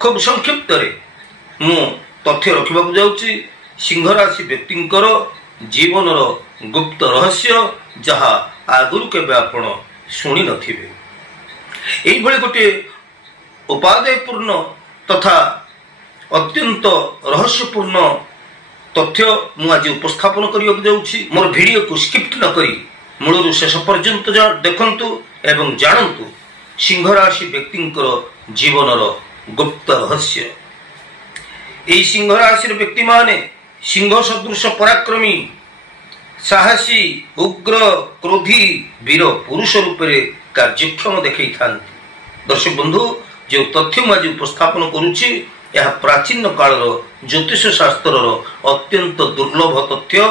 खूब संक्षिप्त मु तथ्य रखा जाऊँगी सिंह राशि व्यक्तिंकर जीवन गुप्त रहस्य जहा आगुरी केबे आपण शुणी नथिबे। एई भली गोटे उपादेयपूर्ण तथा अत्यंत रहस्यपूर्ण तथ्य मु आज उपस्थापन करने जाऊँगी। मोर वीडियो को स्किप्ट न करी मूलरू शेष पर्यंत देखंतु एवं जानंतु सिंह राशि व्यक्तिंकर जीवनर गुप्त रहस्य। एई सिंह राशि व्यक्ति माने सिंह सदृश पराक्रमी साहसी उग्र क्रोधी वीर पुरुष रूप में कार्यक्षम देखई थांती। दर्शक बंधु जो तथ्य मुझे उपस्थापन करुच्ची यह प्राचीन कालर ज्योतिष शास्त्र अत्यंत दुर्लभ तथ्य।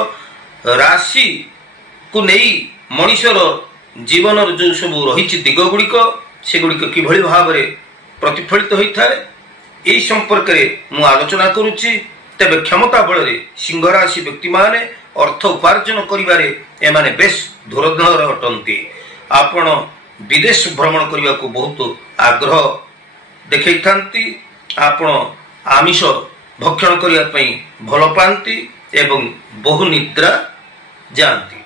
राशि को नहीं मनुष्यर जीवन जो सब रही दिग गुड़िक से गुड़िक किभली भाव प्रतिफलित होता है यही संपर्क में मु आलोचना करुच्ची। तेबे क्षमता बल सिंह राशि व्यक्ति माने अर्थ उपार्जन करिबारे एमाने बेस धुरंधर अटंती। आपण विदेश भ्रमण करने को बहुत आग्रह देखई थांती। आपण आमिष भक्षण करने भल पाती एवं बहु निद्रा जाती।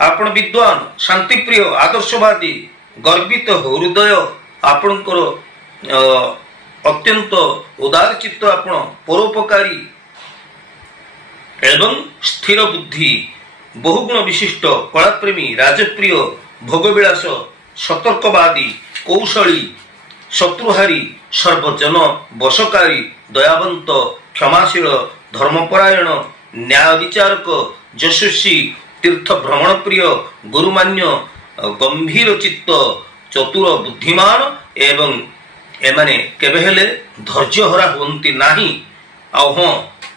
आपण विद्वान शांतिप्रिय आदर्शवादी गर्वित हृदय आपणकर अत्यंत उदार चित्त आपण परोपकारी एवं स्थिर बुद्धि बहुगुण विशिष्ट कलाप्रेमी राजप्रिय भोगविलास सतर्कवादी कौशली शत्रुहारी सर्वजन वशकारी दयावंत क्षमाशील धर्मपरायण न्याय विचारक यशस्वी तीर्थ भ्रमण प्रिय गुरुमान्य गंभीर चित्त चतुर बुद्धिमान एवं एमाने केबे हेले धैर्यहरा हुंती नाही। आउ हाँ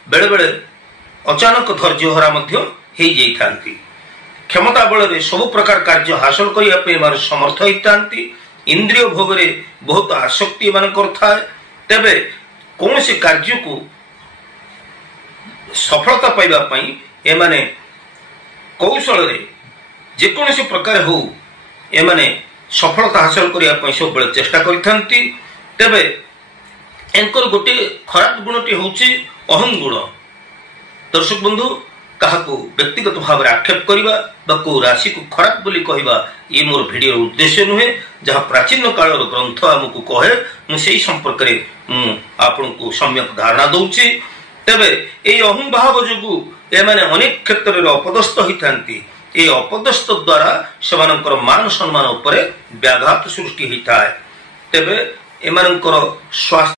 बेले बेले अचानक धैर्यहरा मध्य हो जाती। क्षमता बल सब प्रकार कार्य हासिल करने समर्थ होता। इंद्रिय भोग बहुत आसक्ति था। तेबे कौन से कार्य को सफलता पाइबापी एमाने कौशल जेकोसी प्रकार हो एमाने सफलता हासिल करने सब बड़े चेष्टा करथांती। तेबे एंकर गोटे खराब गुणटी होची अहम गुण। दर्शक बंधु कहा व्यक्तिगत भाव में आक्षेप करवा को राशि को खराब बोली कहवा ये मोर वीडियो उद्देश्य नुहे। जहाँ प्राचीन कालर ग्रंथ आमको कहे मुझे संपर्क में आपण को सम्यक धारणा दूची। तेबे ये अहम भाव जो एमाने अनेक क्षेत्र में अपदस्थ होता। ये अपदस्थ द्वारा सेमानंकर मान सम्मान उपरे व्याघात सृष्टि होता है। तेबे एमानंकर स्वास्थ्य